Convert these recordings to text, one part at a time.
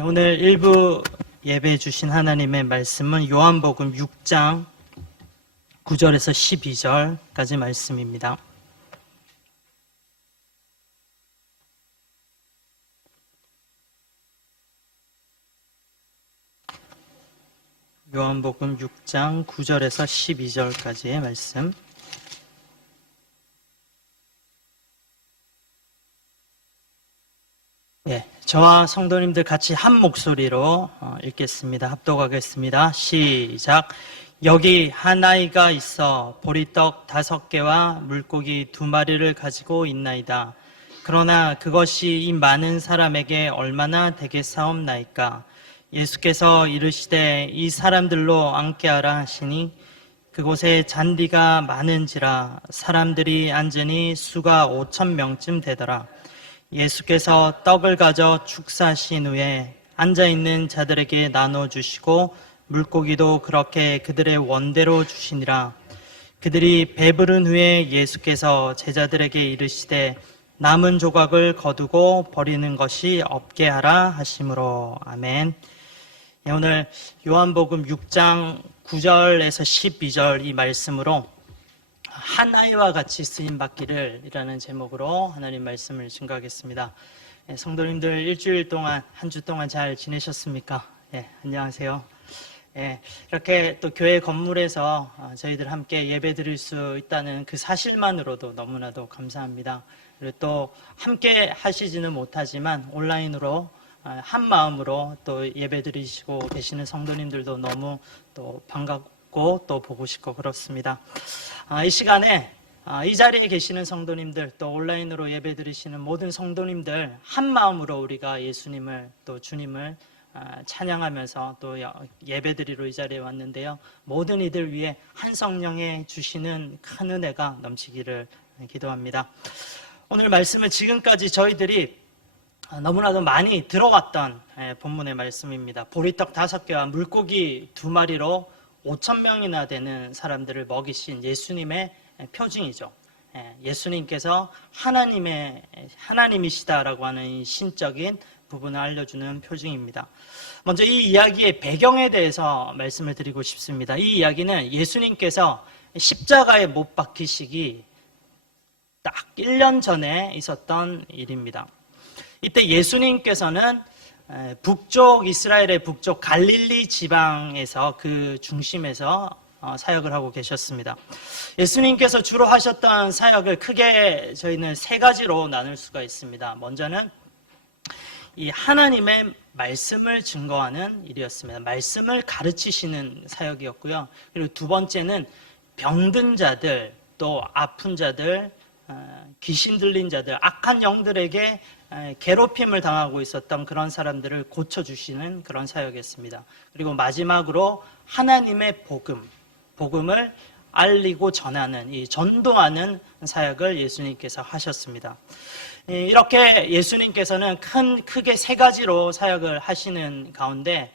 오늘 일부 예배 주신 하나님의 말씀은 요한복음 6장 9절에서 12절까지 말씀입니다. 요한복음 6장 9절에서 12절까지의 말씀. 저와 성도님들 같이 한 목소리로 읽겠습니다. 합독하겠습니다. 시작. 여기 한 아이가 있어 보리떡 5개와 물고기 2마리를 가지고 있나이다. 그러나 그것이 이 많은 사람에게 얼마나 되겠사옵나이까. 예수께서 이르시되 이 사람들로 앉게 하라 하시니 그곳에 잔디가 많은지라 사람들이 앉으니 수가 5,000명쯤 되더라. 예수께서 떡을 가져 축사하신 후에 앉아있는 자들에게 나눠주시고 물고기도 그렇게 그들의 원대로 주시니라. 그들이 배부른 후에 예수께서 제자들에게 이르시되 남은 조각을 거두고 버리는 것이 없게 하라 하시므로. 아멘. 오늘 요한복음 6장 9절에서 12절 이 말씀으로 한 아이와 같이 쓰임받기를 이라는 제목으로 하나님 말씀을 증거하겠습니다. 성도님들 일주일 동안 한 주 동안 잘 지내셨습니까? 안녕하세요. 이렇게 또 교회 건물에서 저희들 함께 예배 드릴 수 있다는 그 사실만으로도 너무나도 감사합니다. 그리고 또 함께 하시지는 못하지만 온라인으로 한 마음으로 또 예배 드리시고 계시는 성도님들도 너무 또 반갑고 또 보고 싶고 그렇습니다. 이 시간에 이 자리에 계시는 성도님들 또 온라인으로 예배 드리시는 모든 성도님들 한 마음으로 우리가 예수님을 또 주님을 찬양하면서 또 예배 드리러 이 자리에 왔는데요. 모든 이들 위해 한 성령에 주시는 큰 은혜가 넘치기를 기도합니다. 오늘 말씀은 지금까지 저희들이 너무나도 많이 들어왔던 본문의 말씀입니다. 보리떡 5개와 물고기 2마리로 5,000명이나 되는 사람들을 먹이신 예수님의 표징이죠. 예수님께서 하나님이시다라고 하는 이 신적인 부분을 알려주는 표징입니다. 먼저 이 이야기의 배경에 대해서 말씀을 드리고 싶습니다. 이 이야기는 예수님께서 십자가에 못 박히시기 딱 1년 전에 있었던 일입니다. 이때 예수님께서는 이스라엘의 북쪽 갈릴리 지방에서 그 중심에서 사역을 하고 계셨습니다. 예수님께서 주로 하셨던 사역을 크게 저희는 3가지로 나눌 수가 있습니다. 먼저는 이 하나님의 말씀을 증거하는 일이었습니다. 말씀을 가르치시는 사역이었고요. 그리고 2번째는 병든 자들, 또 아픈 자들, 귀신 들린 자들, 악한 영들에게 괴롭힘을 당하고 있었던 그런 사람들을 고쳐주시는 그런 사역이었습니다. 그리고 마지막으로 하나님의 복음을 알리고 전하는, 이 전도하는 사역을 예수님께서 하셨습니다. 이렇게 예수님께서는 크게 3가지로 사역을 하시는 가운데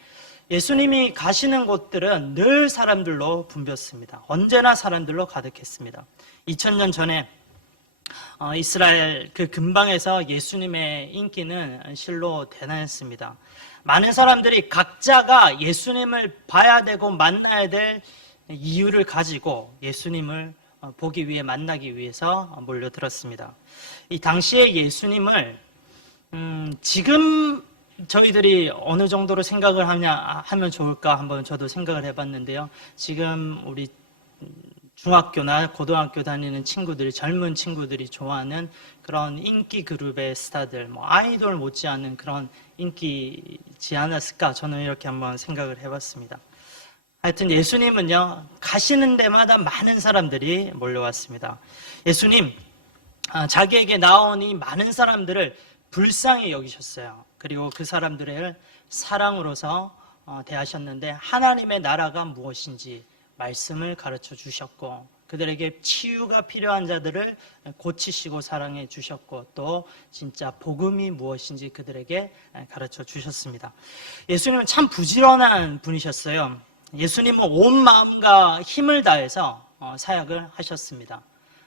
예수님이 가시는 곳들은 늘 사람들로 붐볐습니다. 언제나 사람들로 가득했습니다. 2000년 전에 이스라엘 그 근방에서 예수님의 인기는 실로 대단했습니다. 많은 사람들이 각자가 예수님을 봐야 되고 만나야 될 이유를 가지고 예수님을 보기 위해 만나기 위해서 몰려들었습니다. 이 당시에 예수님을 지금 저희들이 어느 정도로 생각을 하면 좋을까 한번 저도 생각을 해봤는데요. 지금 우리 중학교나 고등학교 다니는 친구들이, 젊은 친구들이 좋아하는 그런 인기 그룹의 스타들, 아이돌 못지않은 그런 인기지 않았을까? 저는 이렇게 한번 생각을 해봤습니다. 하여튼 예수님은요, 가시는 데마다 많은 사람들이 몰려왔습니다. 예수님, 자기에게 나온 이 많은 사람들을 불쌍히 여기셨어요. 그리고 그 사람들을 사랑으로서 대하셨는데 하나님의 나라가 무엇인지 말씀을 가르쳐 주셨고 그들에게 치유가 필요한 자들을 고치시고 사랑해 주셨고 또 진짜 복음이 무엇인지 그들에게 가르쳐 주셨습니다. 예수님은 참 부지런한 분이셨어요. 예수님은 온 마음과 힘을 다해서 사역을 하셨습니다.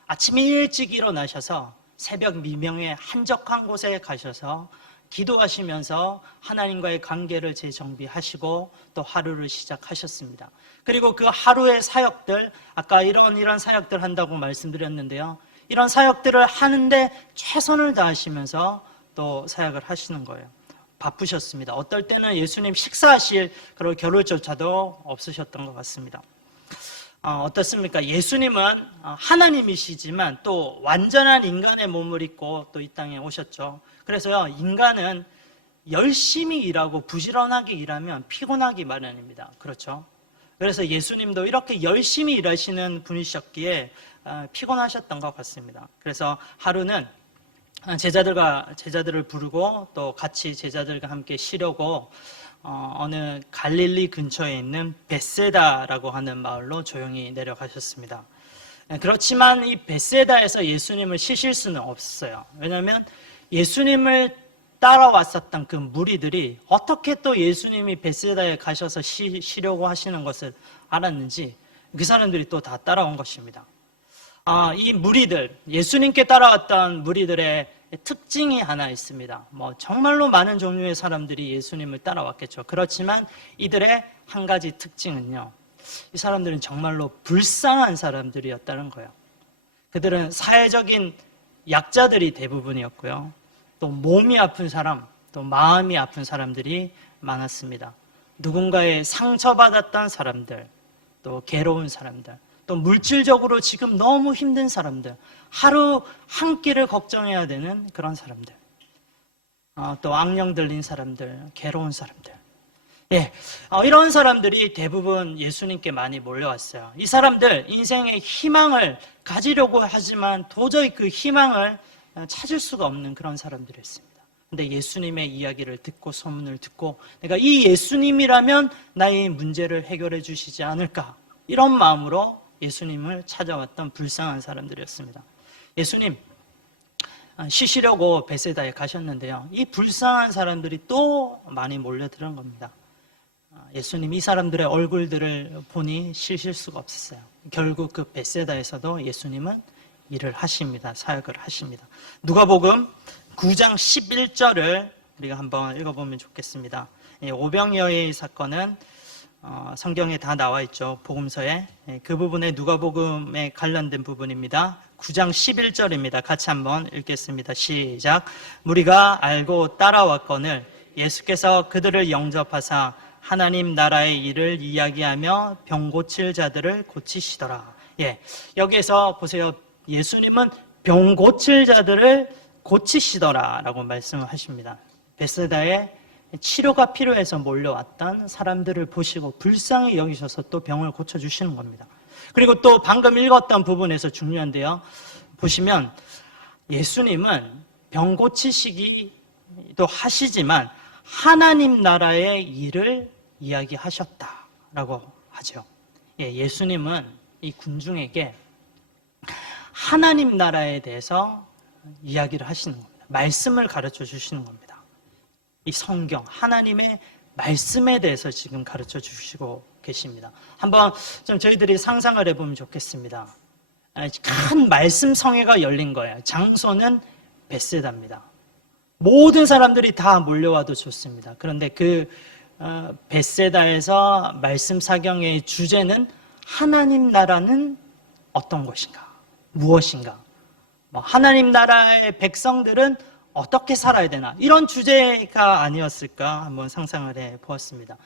아침 일찍 일어나셔서 새벽 미명에 한적한 곳에 가셔서 기도하시면서 하나님과의 관계를 재정비하시고 또 하루를 시작하셨습니다. 그리고 그 하루의 사역들, 아까 이런 사역들 한다고 말씀드렸는데요. 이런 사역들을 하는데 최선을 다하시면서 또 사역을 하시는 거예요. 바쁘셨습니다. 어떨 때는 예수님 식사하실 그런 겨를조차도 없으셨던 것 같습니다. 어떻습니까? 예수님은 하나님이시지만 또 완전한 인간의 몸을 입고 또 이 땅에 오셨죠. 그래서요, 인간은 열심히 일하고 부지런하게 일하면 피곤하기 마련입니다. 그렇죠? 그래서 예수님도 이렇게 열심히 일하시는 분이셨기에 피곤하셨던 것 같습니다. 그래서 하루는 제자들을 부르고 또 같이 제자들과 함께 쉬려고 어느 갈릴리 근처에 있는 벳세다라고 하는 마을로 조용히 내려가셨습니다. 그렇지만 이 벳세다에서 예수님을 쉬실 수는 없어요. 왜냐하면 예수님을 따라왔었던 그 무리들이 어떻게 또 예수님이 벳세다에 가셔서 쉬려고 하시는 것을 알았는지 그 사람들이 또 다 따라온 것입니다. 이 무리들, 예수님께 따라왔던 무리들의 특징이 하나 있습니다. 정말로 많은 종류의 사람들이 예수님을 따라왔겠죠. 그렇지만 이들의 한 가지 특징은요, 이 사람들은 정말로 불쌍한 사람들이었다는 거예요. 그들은 사회적인 약자들이 대부분이었고요. 또 몸이 아픈 사람, 또 마음이 아픈 사람들이 많았습니다. 누군가의 상처받았던 사람들, 또 괴로운 사람들, 또 물질적으로 지금 너무 힘든 사람들, 하루 한 끼를 걱정해야 되는 그런 사람들, 또 악령 들린 사람들, 괴로운 사람들. 이런 사람들이 대부분 예수님께 많이 몰려왔어요. 이 사람들 인생의 희망을 가지려고 하지만 도저히 그 희망을 찾을 수가 없는 그런 사람들이었습니다. 근데 예수님의 이야기를 듣고 소문을 듣고 내가 이 예수님이라면 나의 문제를 해결해 주시지 않을까, 이런 마음으로 예수님을 찾아왔던 불쌍한 사람들이었습니다. 예수님 쉬시려고 벳세다에 가셨는데요, 이 불쌍한 사람들이 또 많이 몰려드는 겁니다. 예수님 이 사람들의 얼굴들을 보니 쉬실 수가 없었어요. 결국 그 벳세다에서도 예수님은 일을 하십니다. 사역을 하십니다. 누가복음 9장 11절을 우리가 한번 읽어보면 좋겠습니다. 오병이어의 사건은 성경에 다 나와 있죠. 복음서에. 그 부분에 누가복음에 관련된 부분입니다. 9장 11절입니다. 같이 한번 읽겠습니다. 시작. 무리가 알고 따라왔거늘 예수께서 그들을 영접하사 하나님 나라의 일을 이야기하며 병 고칠 자들을 고치시더라. 여기에서 보세요. 예수님은 병 고칠 자들을 고치시더라 라고 말씀을 하십니다. 벳세다에 치료가 필요해서 몰려왔던 사람들을 보시고 불쌍히 여기셔서 또 병을 고쳐주시는 겁니다. 그리고 또 방금 읽었던 부분에서 중요한데요, 보시면 예수님은 병 고치시기도 하시지만 하나님 나라의 일을 이야기하셨다라고 하죠. 예수님은 이 군중에게 하나님 나라에 대해서 이야기를 하시는 겁니다. 말씀을 가르쳐 주시는 겁니다. 이 성경, 하나님의 말씀에 대해서 지금 가르쳐 주시고 계십니다. 한번 좀 저희들이 상상을 해보면 좋겠습니다. 큰 말씀 성회가 열린 거예요. 장소는 벳세다입니다. 모든 사람들이 다 몰려와도 좋습니다. 그런데 그 벳세다에서 말씀 사경의 주제는 하나님 나라는 어떤 것인가, 무엇인가, 하나님 나라의 백성들은 어떻게 살아야 되나, 이런 주제가 아니었을까 한번 상상을 해 보았습니다.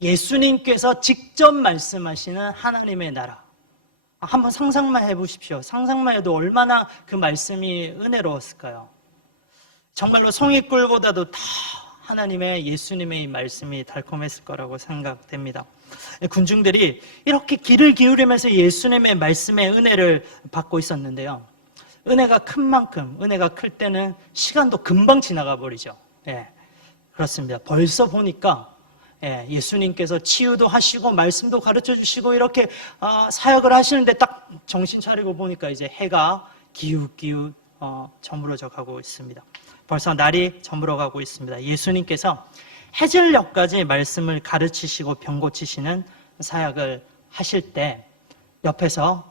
예수님께서 직접 말씀하시는 하나님의 나라, 한번 상상만 해보십시오. 상상만 해도 얼마나 그 말씀이 은혜로웠을까요? 정말로 송이꿀보다도 더 하나님의 예수님의 말씀이 달콤했을 거라고 생각됩니다. 군중들이 이렇게 귀를 기울이면서 예수님의 말씀의 은혜를 받고 있었는데요, 은혜가 큰 만큼, 은혜가 클 때는 시간도 금방 지나가 버리죠. 그렇습니다. 벌써 보니까 예수님께서 치유도 하시고 말씀도 가르쳐 주시고 이렇게 사역을 하시는데 딱 정신 차리고 보니까 이제 해가 기웃기웃 저물어져 가고 있습니다. 벌써 날이 저물어 가고 있습니다. 예수님께서 해질녘까지 말씀을 가르치시고 병 고치시는 사역을 하실 때 옆에서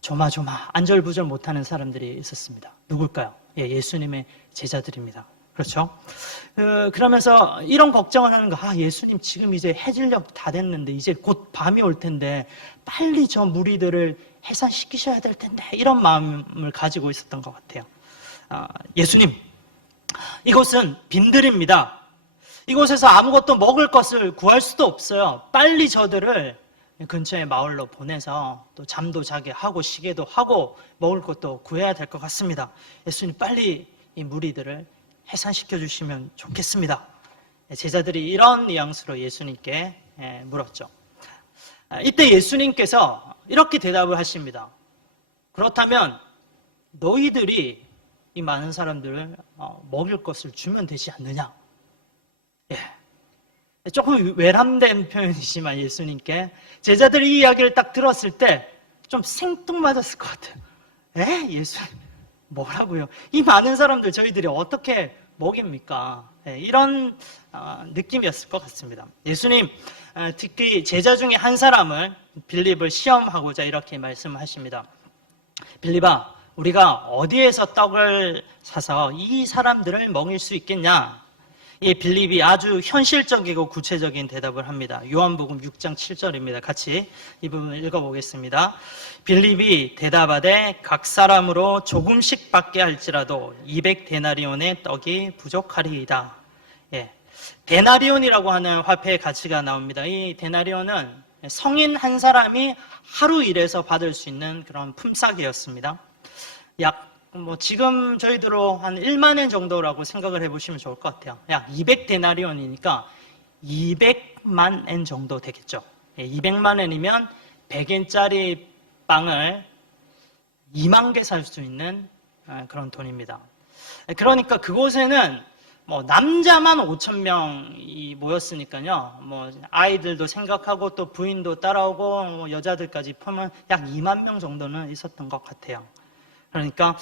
조마조마 안절부절 못하는 사람들이 있었습니다. 누굴까요? 예수님의 제자들입니다. 그렇죠? 그러면서 이런 걱정을 하는 거, 예수님 지금 이제 해질녘 다 됐는데 이제 곧 밤이 올 텐데 빨리 저 무리들을 해산시키셔야 될 텐데, 이런 마음을 가지고 있었던 것 같아요. 예수님, 이곳은 빈들입니다. 이곳에서 아무것도 먹을 것을 구할 수도 없어요. 빨리 저들을 근처의 마을로 보내서 또 잠도 자게 하고 시계도 하고 먹을 것도 구해야 될 것 같습니다. 예수님, 빨리 이 무리들을 해산시켜 주시면 좋겠습니다. 제자들이 이런 뉘앙스로 예수님께 물었죠. 이때 예수님께서 이렇게 대답을 하십니다. 그렇다면 너희들이 이 많은 사람들을 먹일 것을 주면 되지 않느냐? 조금 외람된 표현이지만 예수님께 제자들이 이 이야기를 딱 들었을 때 좀 생뚱맞았을 것 같아요. 예수님, 뭐라고요? 이 많은 사람들 저희들이 어떻게 먹입니까? 이런 느낌이었을 것 같습니다. 예수님, 특히 제자 중에 한 사람을, 빌립을 시험하고자 이렇게 말씀하십니다. 빌립아, 우리가 어디에서 떡을 사서 이 사람들을 먹일 수 있겠냐? 이 빌립이 아주 현실적이고 구체적인 대답을 합니다. 요한복음 6장 7절입니다. 같이 이 부분을 읽어보겠습니다. 빌립이 대답하되 각 사람으로 조금씩 받게 할지라도 200데나리온의 떡이 부족하리이다. 데나리온이라고 하는 화폐의 가치가 나옵니다. 이 데나리온은 성인 한 사람이 하루 일해서 받을 수 있는 그런 품삯이었습니다. 약 지금 저희들로 한 1만 엔 정도라고 생각을 해보시면 좋을 것 같아요. 약 200데나리온이니까 200만 엔 정도 되겠죠. 200만 엔이면 100엔짜리 빵을 2만 개 살 수 있는 그런 돈입니다. 그러니까 그곳에는 남자만 5천 명이 모였으니까요. 아이들도 생각하고 또 부인도 따라오고 여자들까지 포함하면 약 2만 명 정도는 있었던 것 같아요. 그러니까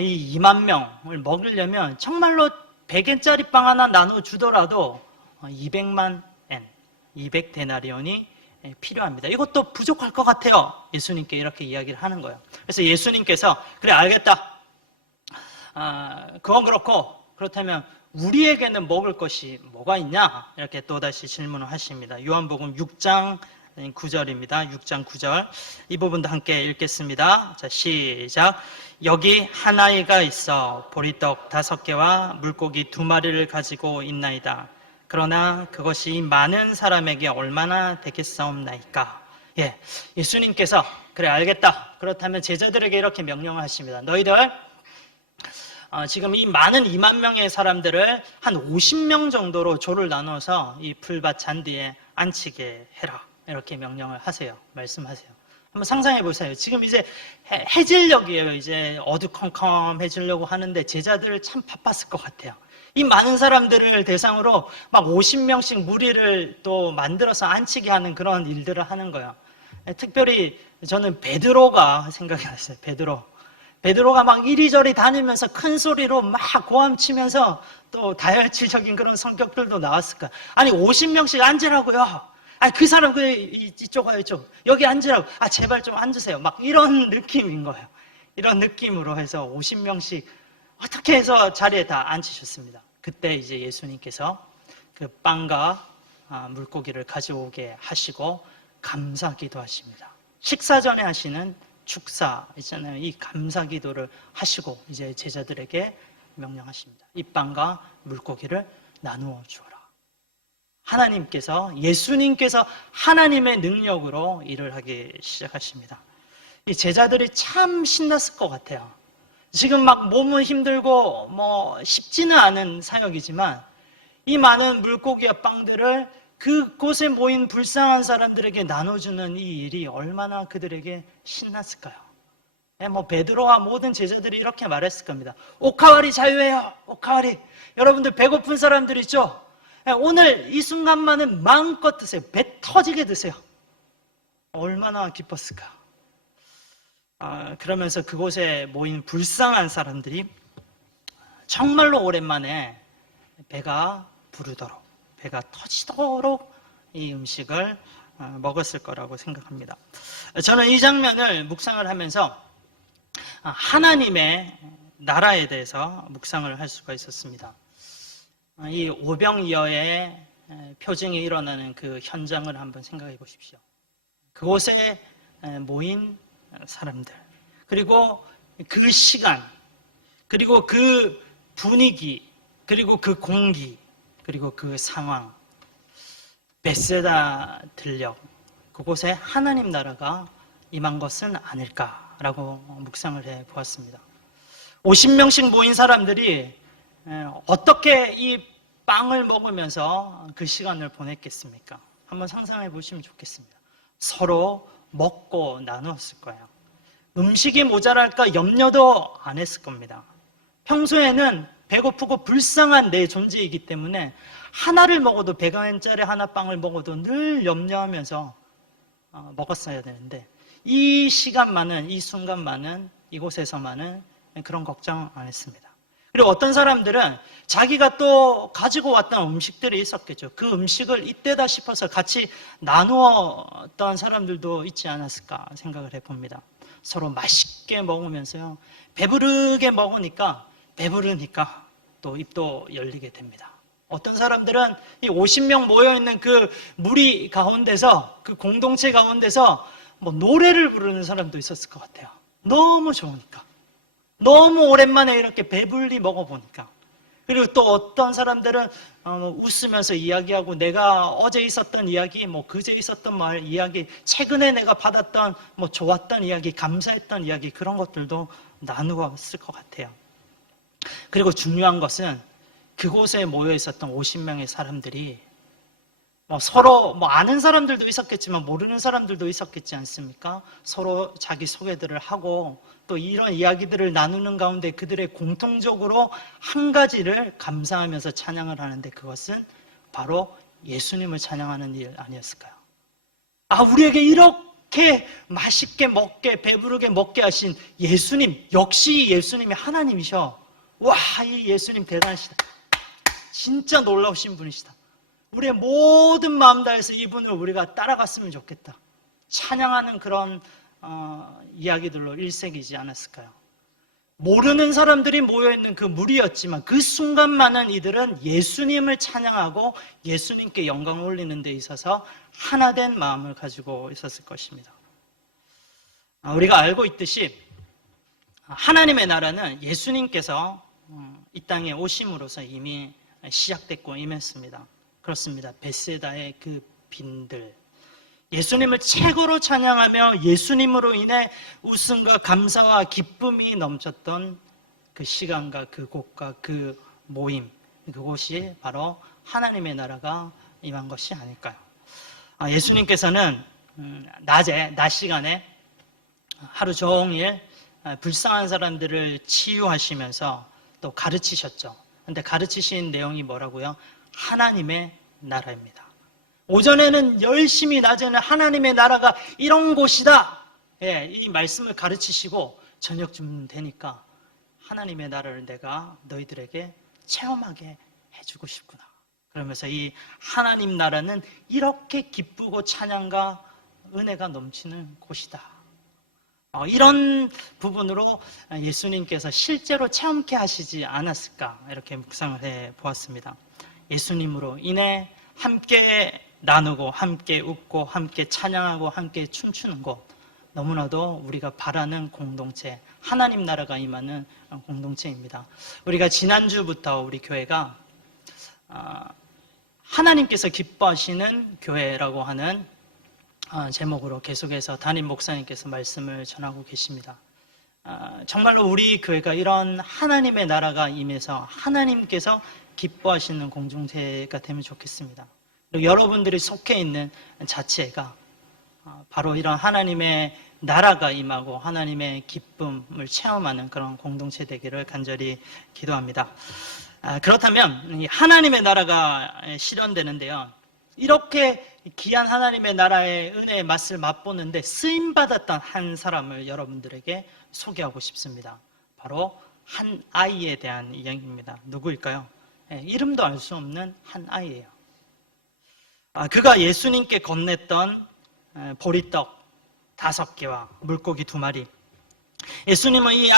이 2만 명을 먹이려면 정말로 100엔짜리 빵 하나 나눠주더라도 200만 엔, 200데나리온이 필요합니다. 이것도 부족할 것 같아요. 예수님께 이렇게 이야기를 하는 거예요. 그래서 예수님께서 그래, 알겠다. 그건 그렇다면 우리에게는 먹을 것이 뭐가 있냐? 이렇게 또다시 질문을 하십니다. 요한복음 6장 9절입니다. 6장 9절. 이 부분도 함께 읽겠습니다. 자, 시작. 여기 한 아이가 있어 보리떡 5개와 물고기 2마리를 가지고 있나이다. 그러나 그것이 많은 사람에게 얼마나 되겠사옵나이까? 예수님께서 그래, 알겠다. 그렇다면 제자들에게 이렇게 명령을 하십니다. 너희들 지금 이 많은 2만 명의 사람들을 한 50명 정도로 조를 나눠서 이 풀밭 잔디에 앉히게 해라. 이렇게 명령을 하세요. 말씀하세요. 한번 상상해 보세요. 지금 이제 해질녘이에요. 이제 어두컴컴해지려고 하는데 제자들 참 바빴을 것 같아요. 이 많은 사람들을 대상으로 막 50명씩 무리를 또 만들어서 앉히게 하는 그런 일들을 하는 거예요. 특별히 저는 베드로가 생각이 났어요. 베드로가 막 이리저리 다니면서 큰 소리로 막 고함치면서 또 다혈질적인 그런 성격들도 나왔을 거예요. 아니 50명씩 앉으라고요. 그 사람 이쪽 와요, 이쪽. 여기 앉으라고. 제발 좀 앉으세요. 막 이런 느낌인 거예요. 이런 느낌으로 해서 50명씩 어떻게 해서 자리에 다 앉히셨습니다. 그때 이제 예수님께서 그 빵과 물고기를 가져오게 하시고 감사 기도하십니다. 식사 전에 하시는 축사 있잖아요. 이 감사 기도를 하시고 이제 제자들에게 명령하십니다. 이 빵과 물고기를 나누어 주어라. 하나님께서, 예수님께서 하나님의 능력으로 일을 하기 시작하십니다. 이 제자들이 참 신났을 것 같아요. 지금 막 몸은 힘들고 쉽지는 않은 사역이지만 이 많은 물고기와 빵들을 그곳에 모인 불쌍한 사람들에게 나눠주는 이 일이 얼마나 그들에게 신났을까요? 베드로와 모든 제자들이 이렇게 말했을 겁니다. 오카와리 자유해요. 오카와리. 여러분들 배고픈 사람들 있죠? 오늘 이 순간만은 마음껏 드세요. 배 터지게 드세요. 얼마나 기뻤을까? 그러면서 그곳에 모인 불쌍한 사람들이 정말로 오랜만에 배가 부르도록, 배가 터지도록 이 음식을 먹었을 거라고 생각합니다. 저는 이 장면을 묵상을 하면서 하나님의 나라에 대해서 묵상을 할 수가 있었습니다. 이 오병이어의 표징이 일어나는 그 현장을 한번 생각해 보십시오. 그곳에 모인 사람들, 그리고 그 시간, 그리고 그 분위기, 그리고 그 공기, 그리고 그 상황, 베세다 들녘, 그곳에 하나님 나라가 임한 것은 아닐까라고 묵상을 해 보았습니다. 50명씩 모인 사람들이 어떻게 이 빵을 먹으면서 그 시간을 보냈겠습니까? 한번 상상해 보시면 좋겠습니다. 서로 먹고 나누었을 거예요. 음식이 모자랄까 염려도 안 했을 겁니다. 평소에는 배고프고 불쌍한 내 존재이기 때문에 하나를 먹어도 100원짜리 하나 빵을 먹어도 늘 염려하면서 먹었어야 되는데 이 시간만은, 이 순간만은, 이곳에서만은 그런 걱정 안 했습니다. 그리고 어떤 사람들은 자기가 또 가지고 왔던 음식들이 있었겠죠. 그 음식을 이때다 싶어서 같이 나누었던 사람들도 있지 않았을까 생각을 해봅니다. 서로 맛있게 먹으면서요, 배부르게 먹으니까 배부르니까 또 입도 열리게 됩니다. 어떤 사람들은 이 50명 모여있는 그 무리 가운데서, 그 공동체 가운데서 뭐 노래를 부르는 사람도 있었을 것 같아요. 너무 좋으니까. 너무 오랜만에 이렇게 배불리 먹어보니까. 그리고 또 어떤 사람들은 웃으면서 이야기하고 내가 어제 있었던 이야기, 뭐 그제 있었던 말 이야기, 최근에 내가 받았던 뭐 좋았던 이야기, 감사했던 이야기, 그런 것들도 나누었을 것 같아요. 그리고 중요한 것은 그곳에 모여 있었던 50명의 사람들이 서로 아는 사람들도 있었겠지만 모르는 사람들도 있었겠지 않습니까? 서로 자기 소개들을 하고 또 이런 이야기들을 나누는 가운데 그들의 공통적으로 한 가지를 감사하면서 찬양을 하는데, 그것은 바로 예수님을 찬양하는 일 아니었을까요? 우리에게 이렇게 맛있게 먹게, 배부르게 먹게 하신 예수님, 역시 예수님이 하나님이셔. 와, 이 예수님 대단하시다. 진짜 놀라우신 분이시다. 우리의 모든 마음 다해서 이분을 우리가 따라갔으면 좋겠다. 찬양하는 그런 이야기들로 일색이지 않았을까요? 모르는 사람들이 모여있는 그 무리였지만 그 순간만은 이들은 예수님을 찬양하고 예수님께 영광을 올리는 데 있어서 하나된 마음을 가지고 있었을 것입니다. 우리가 알고 있듯이 하나님의 나라는 예수님께서 이 땅에 오심으로써 이미 시작됐고 임했습니다. 그렇습니다. 베세다의 그 빈들, 예수님을 최고로 찬양하며 예수님으로 인해 웃음과 감사와 기쁨이 넘쳤던 그 시간과 그 곳과 그 모임, 그곳이 바로 하나님의 나라가 임한 것이 아닐까요? 예수님께서는 낮 시간에 하루 종일 불쌍한 사람들을 치유하시면서 또 가르치셨죠. 근데 가르치신 내용이 뭐라고요? 하나님의 나라입니다. 오전에는 열심히, 낮에는 하나님의 나라가 이런 곳이다, 이 말씀을 가르치시고 저녁쯤 되니까 하나님의 나라를 내가 너희들에게 체험하게 해주고 싶구나. 그러면서 이 하나님 나라는 이렇게 기쁘고 찬양과 은혜가 넘치는 곳이다. 이런 부분으로 예수님께서 실제로 체험케 하시지 않았을까, 이렇게 묵상을 해 보았습니다. 예수님으로 인해 함께 나누고 함께 웃고 함께 찬양하고 함께 춤추는 곳, 너무나도 우리가 바라는 공동체, 하나님 나라가 임하는 공동체입니다. 우리가 지난주부터 우리 교회가 하나님께서 기뻐하시는 교회라고 하는 제목으로 계속해서 담임 목사님께서 말씀을 전하고 계십니다. 정말로 우리 교회가 이런 하나님의 나라가 임해서 하나님께서 기뻐하시는 공동체가 되면 좋겠습니다. 그리고 여러분들이 속해 있는 자체가 바로 이런 하나님의 나라가 임하고 하나님의 기쁨을 체험하는 그런 공동체 되기를 간절히 기도합니다. 그렇다면 하나님의 나라가 실현되는데요, 이렇게 귀한 하나님의 나라의 은혜의 맛을 맛보는데 쓰임받았던 한 사람을 여러분들에게 소개하고 싶습니다. 바로 한 아이에 대한 이야기입니다. 누구일까요? 이름도 알 수 없는 한 아이예요. 그가 예수님께 건넸던 보리떡 5개와 물고기 2마리. 예수님은 이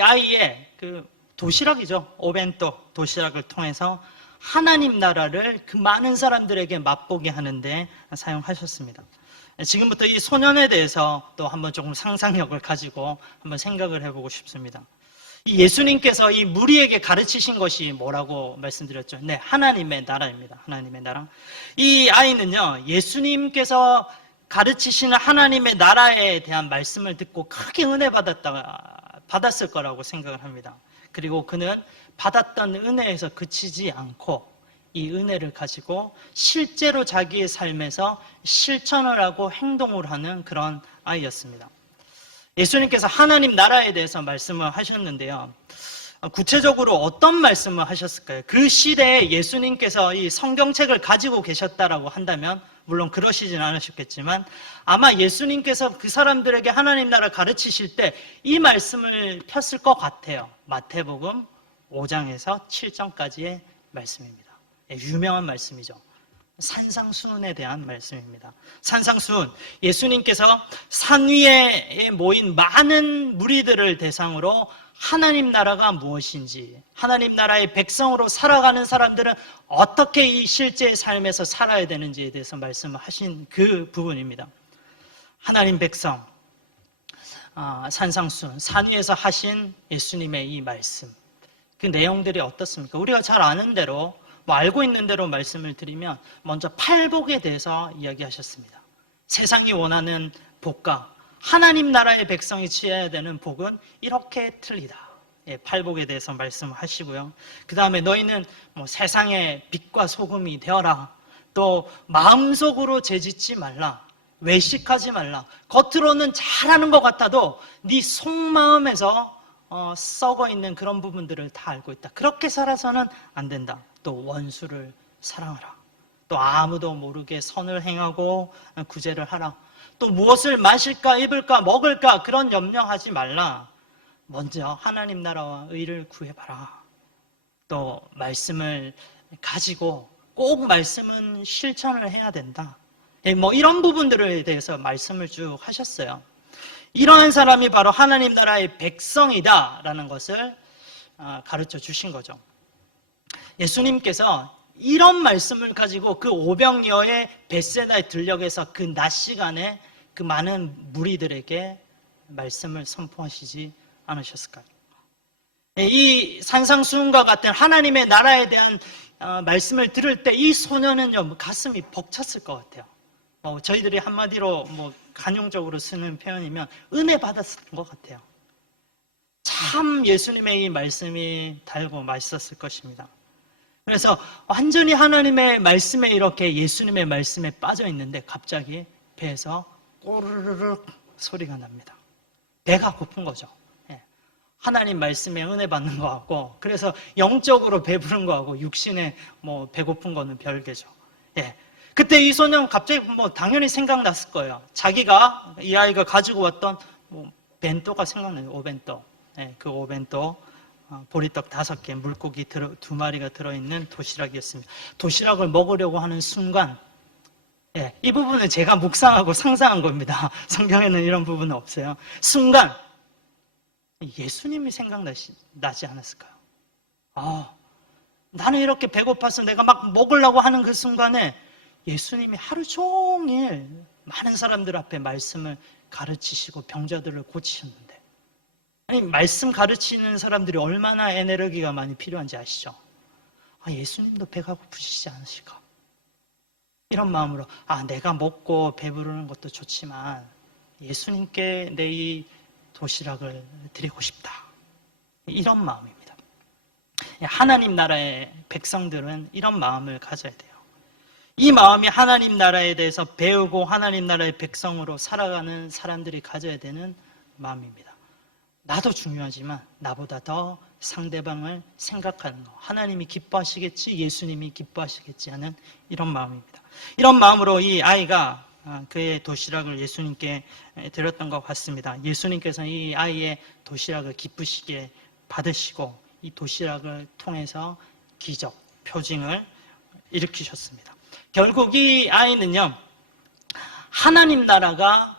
아이의 그 도시락이죠, 오벤토 도시락을 통해서 하나님 나라를 그 많은 사람들에게 맛보게 하는데 사용하셨습니다. 지금부터 이 소년에 대해서 또 한번 조금 상상력을 가지고 한번 생각을 해보고 싶습니다. 이 예수님께서 이 무리에게 가르치신 것이 뭐라고 말씀드렸죠? 네, 하나님의 나라입니다. 하나님의 나라. 이 아이는요, 예수님께서 가르치시는 하나님의 나라에 대한 말씀을 듣고 크게 은혜 받았을 거라고 생각을 합니다. 그리고 그는 받았던 은혜에서 그치지 않고 이 은혜를 가지고 실제로 자기의 삶에서 실천을 하고 행동을 하는 그런 아이였습니다. 예수님께서 하나님 나라에 대해서 말씀을 하셨는데요. 구체적으로 어떤 말씀을 하셨을까요? 그 시대에 예수님께서 이 성경책을 가지고 계셨다라고 한다면 물론 그러시진 않으셨겠지만 아마 예수님께서 그 사람들에게 하나님 나라 가르치실 때 이 말씀을 폈을 것 같아요. 마태복음 5장에서 7장까지의 말씀입니다. 유명한 말씀이죠. 산상수훈에 대한 말씀입니다. 산상수훈, 예수님께서 산 위에 모인 많은 무리들을 대상으로 하나님 나라가 무엇인지, 하나님 나라의 백성으로 살아가는 사람들은 어떻게 이 실제 삶에서 살아야 되는지에 대해서 말씀을 하신 그 부분입니다. 하나님 백성, 산상수훈, 산 위에서 하신 예수님의 이 말씀, 그 내용들이 어떻습니까? 우리가 잘 아는 대로, 알고 있는 대로 말씀을 드리면 먼저 팔복에 대해서 이야기하셨습니다. 세상이 원하는 복과 하나님 나라의 백성이 취해야 되는 복은 이렇게 틀리다. 팔복에 대해서 말씀하시고요. 그 다음에 너희는 세상의 빛과 소금이 되어라. 또 마음속으로 재짓지 말라. 외식하지 말라. 겉으로는 잘하는 것 같아도 네 속마음에서 썩어 있는 그런 부분들을 다 알고 있다. 그렇게 살아서는 안 된다. 또 원수를 사랑하라. 또 아무도 모르게 선을 행하고 구제를 하라. 또 무엇을 마실까 입을까 먹을까 그런 염려하지 말라. 먼저 하나님 나라와 의를 구해봐라. 또 말씀을 가지고 꼭 말씀은 실천을 해야 된다. 이런 부분들에 대해서 말씀을 쭉 하셨어요. 이러한 사람이 바로 하나님 나라의 백성이다라는 것을 가르쳐 주신 거죠. 예수님께서 이런 말씀을 가지고 그 오병이어의 벳세다의 들녘에서 그 낮 시간에 그 많은 무리들에게 말씀을 선포하시지 않으셨을까요? 이 산상수훈과 같은 하나님의 나라에 대한 말씀을 들을 때 이 소년은요 가슴이 벅찼을 것 같아요. 저희들이 한마디로 간용적으로 쓰는 표현이면 은혜 받았을 것 같아요. 참 예수님의 이 말씀이 달고 맛있었을 것입니다. 그래서 완전히 하나님의 말씀에 이렇게 예수님의 말씀에 빠져 있는데 갑자기 배에서 꼬르르륵 소리가 납니다. 배가 고픈 거죠. 하나님 말씀에 은혜 받는 것 같고, 그래서 영적으로 배부른 것 같고 육신에 배고픈 거는 별개죠. 그때 이 소년 갑자기 당연히 생각났을 거예요. 자기가 이 아이가 가지고 왔던 벤또가 생각나요. 오벤또. 그 오벤또 보리떡 5개, 물고기 2마리가 들어있는 도시락이었습니다. 도시락을 먹으려고 하는 순간, 이 부분은 제가 묵상하고 상상한 겁니다. 성경에는 이런 부분은 없어요. 순간 예수님이 생각나지 않았을까요? 나는 이렇게 배고파서 내가 막 먹으려고 하는 그 순간에 예수님이 하루 종일 많은 사람들 앞에 말씀을 가르치시고 병자들을 고치셨는데, 아니 말씀 가르치는 사람들이 얼마나 에너지가 많이 필요한지 아시죠? 예수님도 배가 고프시지 않으실까? 이런 마음으로 내가 먹고 배부르는 것도 좋지만 예수님께 내 이 도시락을 드리고 싶다. 이런 마음입니다. 하나님 나라의 백성들은 이런 마음을 가져야 돼요. 이 마음이 하나님 나라에 대해서 배우고 하나님 나라의 백성으로 살아가는 사람들이 가져야 되는 마음입니다. 나도 중요하지만 나보다 더 상대방을 생각하는 거, 하나님이 기뻐하시겠지, 예수님이 기뻐하시겠지 하는 이런 마음입니다. 이런 마음으로 이 아이가 그의 도시락을 예수님께 드렸던 것 같습니다. 예수님께서는 이 아이의 도시락을 기쁘시게 받으시고 이 도시락을 통해서 기적, 표징을 일으키셨습니다. 결국 이 아이는요, 하나님 나라가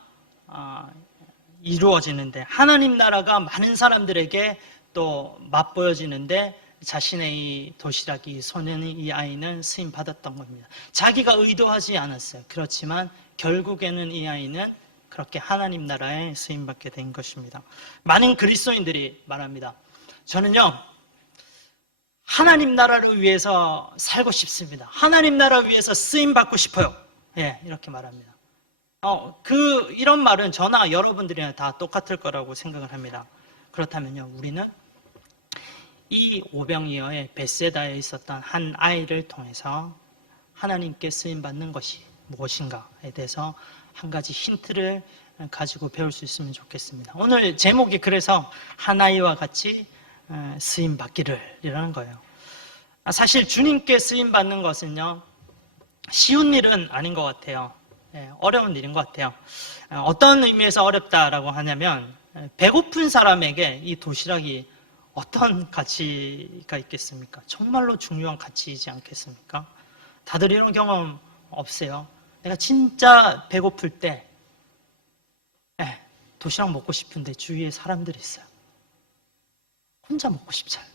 이루어지는데, 하나님 나라가 많은 사람들에게 또 맛보여지는데 자신의 이 도시락이, 이 소년이, 이 아이는 쓰임 받았던 겁니다. 자기가 의도하지 않았어요. 그렇지만 결국에는 이 아이는 그렇게 하나님 나라에 쓰임 받게 된 것입니다. 많은 그리스도인들이 말합니다. 저는요, 하나님 나라를 위해서 살고 싶습니다. 하나님 나라 위해서 쓰임 받고 싶어요. 예, 이렇게 말합니다. 이런 말은 저나 여러분들이나 다 똑같을 거라고 생각을 합니다. 그렇다면요, 우리는 이 오병이어의 벳세다에 있었던 한 아이를 통해서 하나님께 쓰임 받는 것이 무엇인가에 대해서 한 가지 힌트를 가지고 배울 수 있으면 좋겠습니다. 오늘 제목이 그래서 한 아이와 같이 쓰임 받기를 이라는 거예요. 사실 주님께 쓰임 받는 것은요, 쉬운 일은 아닌 것 같아요. 어려운 일인 것 같아요. 어떤 의미에서 어렵다라고 하냐면, 배고픈 사람에게 이 도시락이 어떤 가치가 있겠습니까? 정말로 중요한 가치이지 않겠습니까? 다들 이런 경험 없어요? 내가 진짜 배고플 때 도시락 먹고 싶은데 주위에 사람들이 있어요. 혼자 먹고 싶잖아요.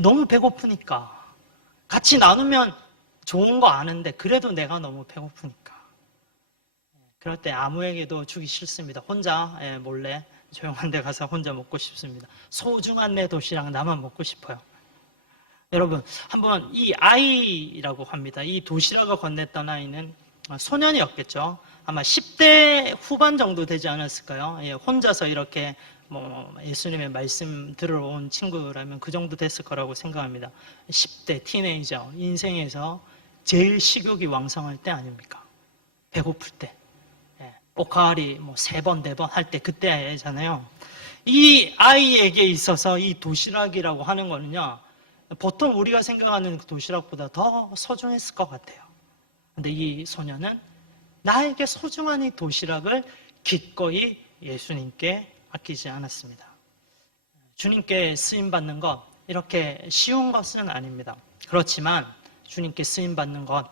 너무 배고프니까. 같이 나누면 좋은 거 아는데 그래도 내가 너무 배고프니까. 그럴 때 아무에게도 주기 싫습니다. 혼자 몰래 조용한 데 가서 혼자 먹고 싶습니다. 소중한 내 도시락 나만 먹고 싶어요. 여러분, 한번 이 아이라고 합니다. 이 도시락을 건넸던 아이는 소년이었겠죠. 아마 10대 후반 정도 되지 않았을까요? 혼자서 이렇게 예수님의 말씀 들으러 온 친구라면 그 정도 됐을 거라고 생각합니다. 10대 티네이저, 인생에서 제일 식욕이 왕성할 때 아닙니까? 배고플 때. 뽀카리 3번, 4번 할 때 그때잖아요. 이 아이에게 있어서 이 도시락이라고 하는 거는요, 보통 우리가 생각하는 그 도시락보다 더 소중했을 것 같아요. 근데 이 소년은 나에게 소중한 이 도시락을 기꺼이 예수님께 아끼지 않았습니다. 주님께 쓰임받는 것, 이렇게 쉬운 것은 아닙니다. 그렇지만 주님께 쓰임받는 것,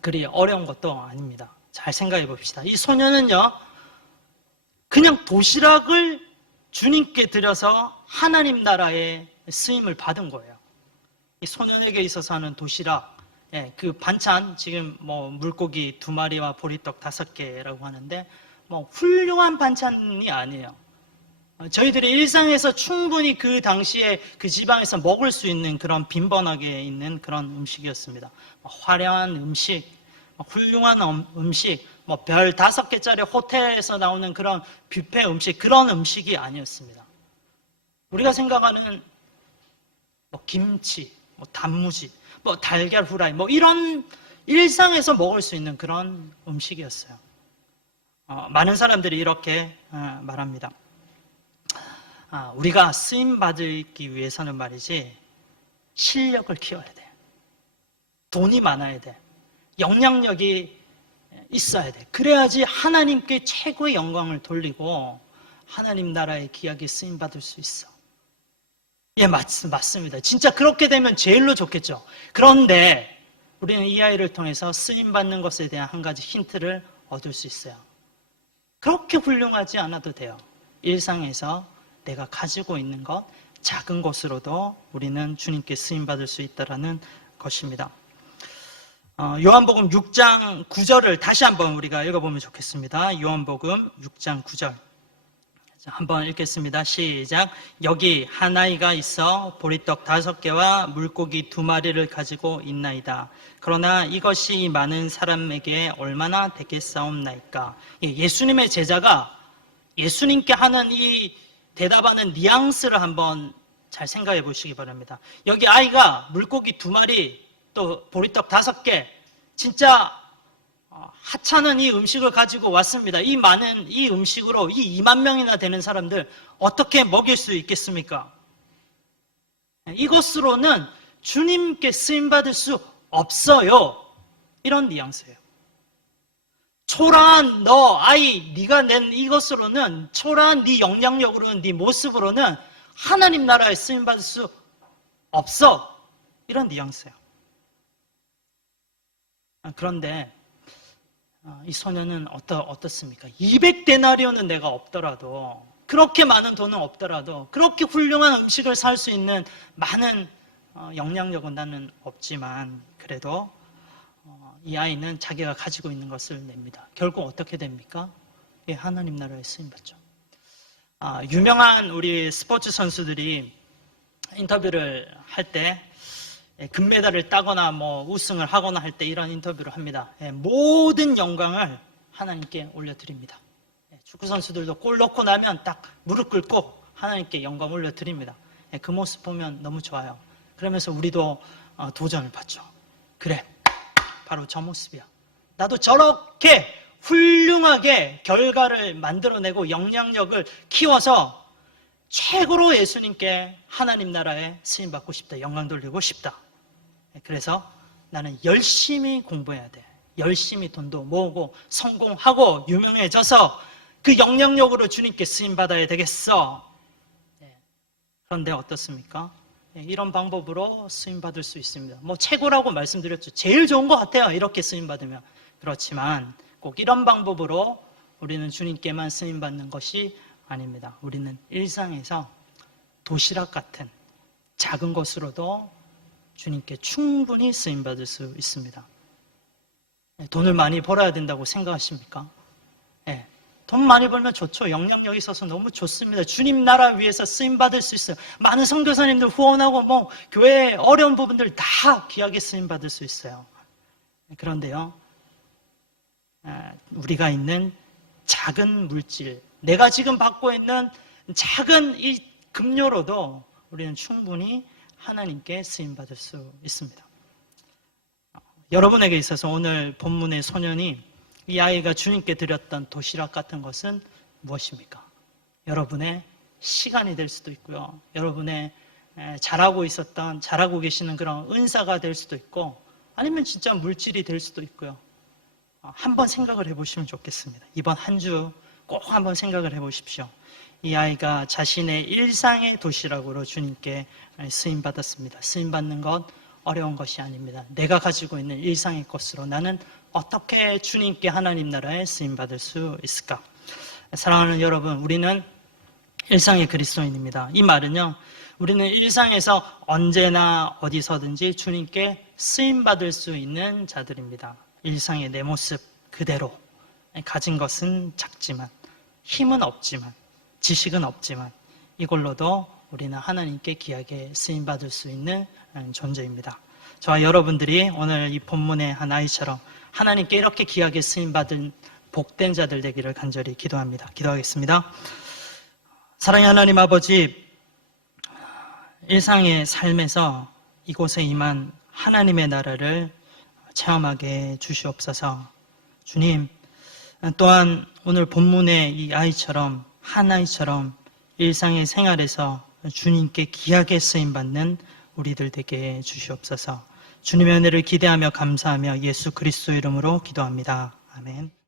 그리 어려운 것도 아닙니다. 잘 생각해 봅시다. 이 소년은요, 그냥 도시락을 주님께 드려서 하나님 나라의 쓰임을 받은 거예요. 이 소년에게 있어서는 도시락, 그 반찬, 지금 물고기 2마리와 보리떡 5개라고 하는데, 훌륭한 반찬이 아니에요. 저희들이 일상에서 충분히 그 당시에 그 지방에서 먹을 수 있는 그런 빈번하게 있는 그런 음식이었습니다. 화려한 음식, 훌륭한 음식, 별 5개짜리 호텔에서 나오는 그런 뷔페 음식, 그런 음식이 아니었습니다. 우리가 생각하는 김치, 단무지, 달걀 후라이, 이런 일상에서 먹을 수 있는 그런 음식이었어요. 많은 사람들이 이렇게 말합니다. 우리가 쓰임받기 위해서는 말이지, 실력을 키워야 돼. 돈이 많아야 돼. 영향력이 있어야 돼. 그래야지 하나님께 최고의 영광을 돌리고 하나님 나라의 기약에 쓰임받을 수 있어. 맞습니다. 진짜 그렇게 되면 제일로 좋겠죠. 그런데 우리는 이 아이를 통해서 쓰임받는 것에 대한 한 가지 힌트를 얻을 수 있어요. 그렇게 훌륭하지 않아도 돼요. 일상에서 내가 가지고 있는 것, 작은 것으로도 우리는 주님께 쓰임받을 수 있다는 것입니다. 요한복음 6장 9절을 다시 한번 우리가 읽어보면 좋겠습니다. 요한복음 6장 9절. 한번 읽겠습니다. 시작. 여기 한 아이가 있어 보리떡 5개와 물고기 2마리를 가지고 있나이다. 그러나 이것이 많은 사람에게 얼마나 되겠사옵나이까. 예수님의 제자가 예수님께 하는 이 대답하는 뉘앙스를 한번 잘 생각해 보시기 바랍니다. 여기 아이가 물고기 2마리 또 보리떡 5개, 진짜 하찮은 이 음식을 가지고 왔습니다. 이 많은 이 음식으로 이 2만 명이나 되는 사람들 어떻게 먹일 수 있겠습니까? 이것으로는 주님께 쓰임받을 수 없어요. 이런 뉘앙스예요. 초라한 너 아이, 네가 낸 이것으로는, 초라한 네 영향력으로는, 네 모습으로는 하나님 나라에 쓰임받을 수 없어. 이런 뉘앙스예요. 그런데 이 소년은 어떻습니까? 200데나리온은 내가 없더라도 그렇게 많은 돈은 없더라도 그렇게 훌륭한 음식을 살 수 있는 많은 영향력은 나는 없지만 그래도 이 아이는 자기가 가지고 있는 것을 냅니다. 결국 어떻게 됩니까? 예, 하나님 나라에 쓰임받죠. 유명한 우리 스포츠 선수들이 인터뷰를 할 때 금메달을 따거나 뭐 우승을 하거나 할 때 이런 인터뷰를 합니다. 모든 영광을 하나님께 올려드립니다. 축구 선수들도 골 넣고 나면 딱 무릎 꿇고 하나님께 영광 올려드립니다. 그 모습 보면 너무 좋아요. 그러면서 우리도 도전을 받죠. 그래, 바로 저 모습이야. 나도 저렇게 훌륭하게 결과를 만들어내고 영향력을 키워서 최고로 예수님께 하나님 나라에 쓰임받고 싶다. 영광 돌리고 싶다. 그래서 나는 열심히 공부해야 돼. 열심히 돈도 모으고 성공하고 유명해져서 그 영향력으로 주님께 쓰임받아야 되겠어. 그런데 어떻습니까? 이런 방법으로 쓰임받을 수 있습니다. 뭐 최고라고 말씀드렸죠. 제일 좋은 것 같아요. 이렇게 쓰임받으면. 그렇지만 꼭 이런 방법으로 우리는 주님께만 쓰임받는 것이 아닙니다. 우리는 일상에서 도시락 같은 작은 것으로도 주님께 충분히 쓰임받을 수 있습니다. 돈을 많이 벌어야 된다고 생각하십니까? 돈 많이 벌면 좋죠. 영향력이 있어서 너무 좋습니다. 주님 나라 위해서 쓰임받을 수 있어요. 많은 선교사님들 후원하고 뭐 교회의 어려운 부분들 다 귀하게 쓰임받을 수 있어요. 그런데요, 우리가 있는 작은 물질, 내가 지금 받고 있는 작은 이 급료로도 우리는 충분히 하나님께 쓰임받을 수 있습니다. 여러분에게 있어서 오늘 본문의 소년이 이 아이가 주님께 드렸던 도시락 같은 것은 무엇입니까? 여러분의 시간이 될 수도 있고요. 여러분의 잘하고 계시는 그런 은사가 될 수도 있고 아니면 진짜 물질이 될 수도 있고요. 한번 생각을 해보시면 좋겠습니다. 이번 한 주 꼭 한번 생각을 해보십시오. 이 아이가 자신의 일상의 도시락으로 주님께 쓰임받았습니다. 쓰임받는 것 어려운 것이 아닙니다. 내가 가지고 있는 일상의 것으로 나는 어떻게 주님께 하나님 나라에 쓰임받을 수 있을까? 사랑하는 여러분, 우리는 일상의 그리스도인입니다. 이 말은요, 우리는 일상에서 언제나 어디서든지 주님께 쓰임받을 수 있는 자들입니다. 일상의 내 모습 그대로 가진 것은 작지만 힘은 없지만 지식은 없지만 이걸로도 우리는 하나님께 귀하게 쓰임받을 수 있는 존재입니다. 저와 여러분들이 오늘 이 본문의 한 아이처럼 하나님께 이렇게 귀하게 쓰임받은 복된 자들 되기를 간절히 기도합니다. 기도하겠습니다. 사랑의 하나님 아버지, 일상의 삶에서 이곳에 임한 하나님의 나라를 체험하게 주시옵소서. 주님, 또한 오늘 본문의 이 아이처럼 한 아이처럼 일상의 생활에서 주님께 귀하게 쓰임받는 우리들 되게 주시옵소서. 주님의 은혜를 기대하며 감사하며 예수 그리스도 이름으로 기도합니다. 아멘.